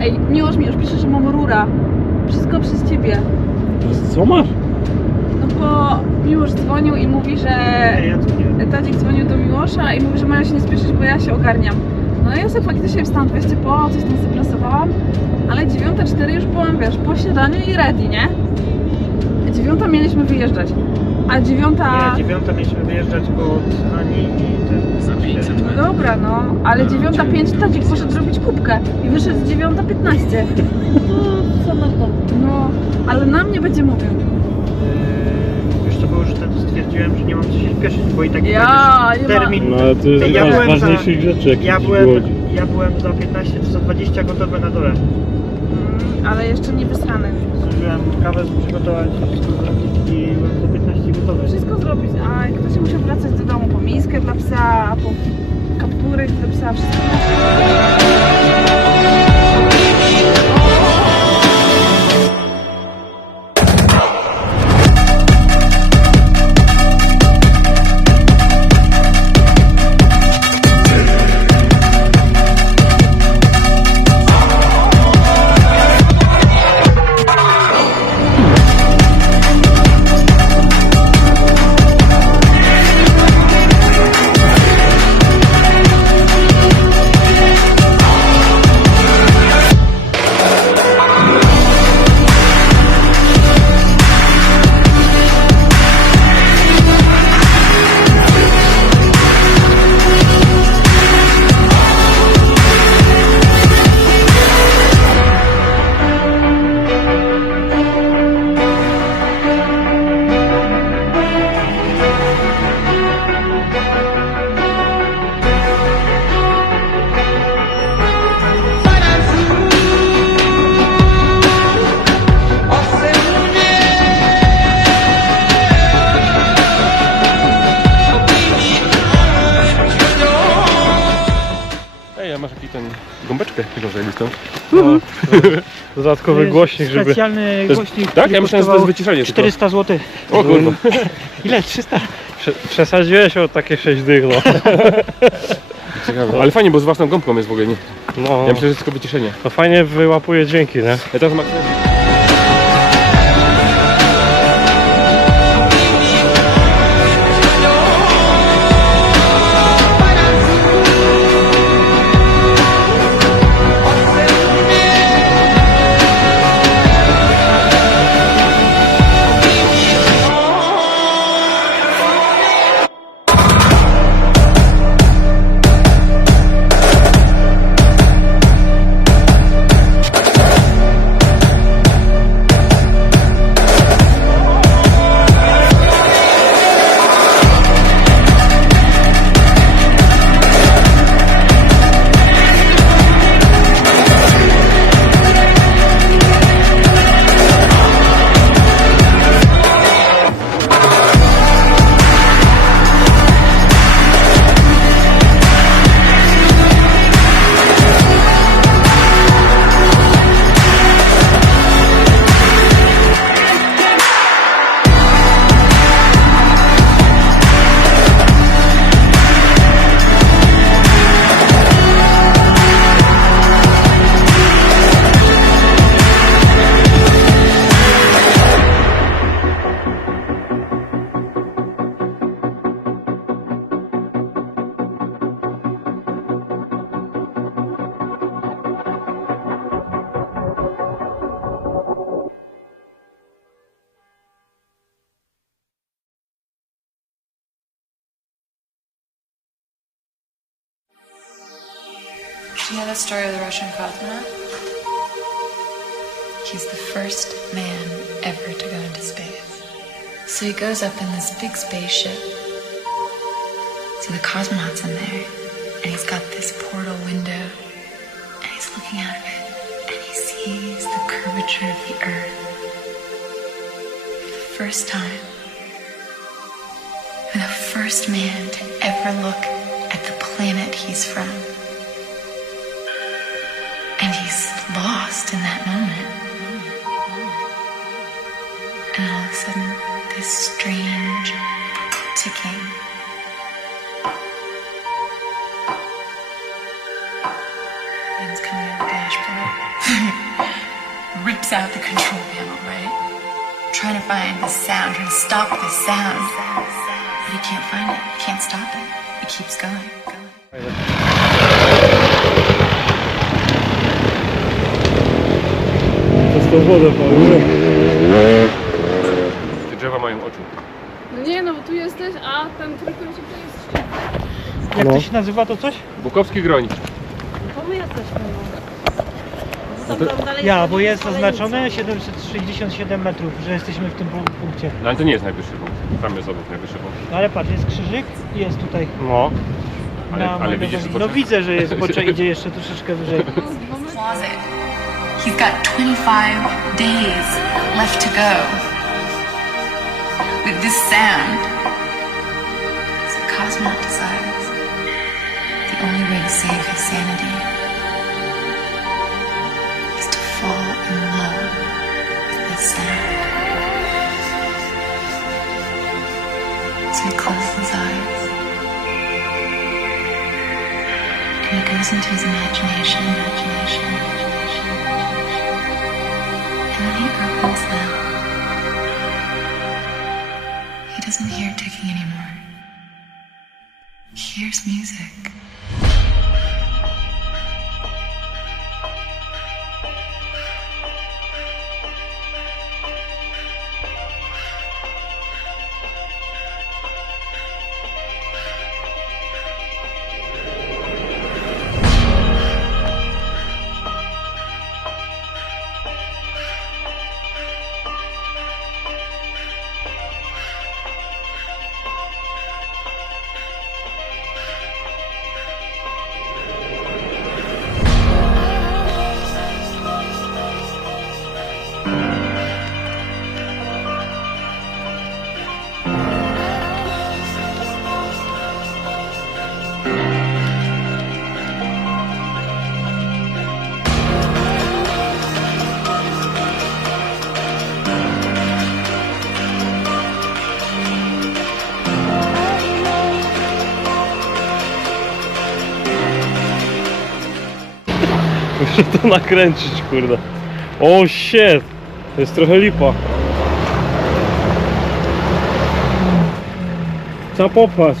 Ej, Miłosz mi już pisze, że mam rura. Wszystko przez ciebie. Co masz? No bo Miłosz dzwonił i mówi, że Ej, ja tu nie Tadzik dzwonił do Miłosza i mówi, że mają się nie spieszyć, bo ja się ogarniam. No ja sobie faktycznie wstałam 200 po, coś tam zaprasowałam, ale 9.04 już byłam, wiesz, po śniadaniu i ready, nie? 9 mieliśmy wyjeżdżać, a 9... Nie, dziewiąta mieliśmy wyjeżdżać od Ani i ten. Za 500 No dobra, no, ale 9.05 Tadzik poszedł zrobić kubkę i wyszedł z 9.15. No, co na to? No, ale na mnie będzie mówił. Yy, Wiesz co, bo już wtedy stwierdziłem, że nie mam co się spieszyć, bo i tak Ja, nie już ma- termin. No ale to jest Ja jedna z byłem za- ważniejszych rzeczy, jakie Ja ci byłem, wychodzi. ja byłem za 15 czy za 20 gotowy na dole. Mm, ale jeszcze nie wysrany. Zdążyłem kawę przygotować, wszystko zrobić i byłem za 15 gotowy. Wszystko zrobić, a ktoś musiał wracać do domu po miskę dla psa, po Sağ. Masz jakiś ten gąbeczkę taką zajebistą? Dodatkowy głośnik, żeby... Specjalny To głośnik, tak? Ja myślałem, że to jest wyciszenie tylko. 400 zł. O kurwa. Ile? 300? Prze- Przesadziłeś o takie 6 dych, no. Ciekawe. Ale fajnie, bo z własną gąbką jest w ogóle, nie? no. Ja myślę, że jest tylko wyciszenie. To fajnie wyłapuje dźwięki, nie? Ja teraz mam... Do you know the story of the Russian cosmonaut? He's the first man ever to go into space. So he goes up in this big spaceship. See, the cosmonaut's in there, and he's got this portal window, and he's looking out of it, and he sees the curvature of the Earth. For the first time, for the first man to ever look at the planet he's from. And he's lost in that moment. And all of a sudden, this strange ticking. And hands coming out the dashboard. Rips out the control panel, right? Trying to find the sound, trying to stop the sound. But he can't find it. He can't stop it. It keeps going. going. Tą wodę paluje. Te drzewa mają oczy. No nie, no bo tu jesteś, a ten trójkąt to jest szczyt. Jak No. to się nazywa to coś? Bukowski Groń. To my jesteśmy, no. No to- Tam dalej Ja, jest bo jest oznaczone 767 metrów, że jesteśmy w tym pu- punkcie. No ale to nie jest najwyższy punkt. Tam jest obok najwyższy punkt. No ale patrz, jest krzyżyk i jest tutaj. No. Ale- na ale mojego- widzisz? No widzę, że jest zbocze, idzie jeszcze troszeczkę wyżej. Closet. He's got 25 days left to go. With this sound. So Cosmonaut decides the only way to save his sanity is to fall in love with this sound. So he closes his eyes. And he goes into his imagination, Muszę to nakręcić, kurde. O shit! To jest trochę lipa. Trzeba popaść.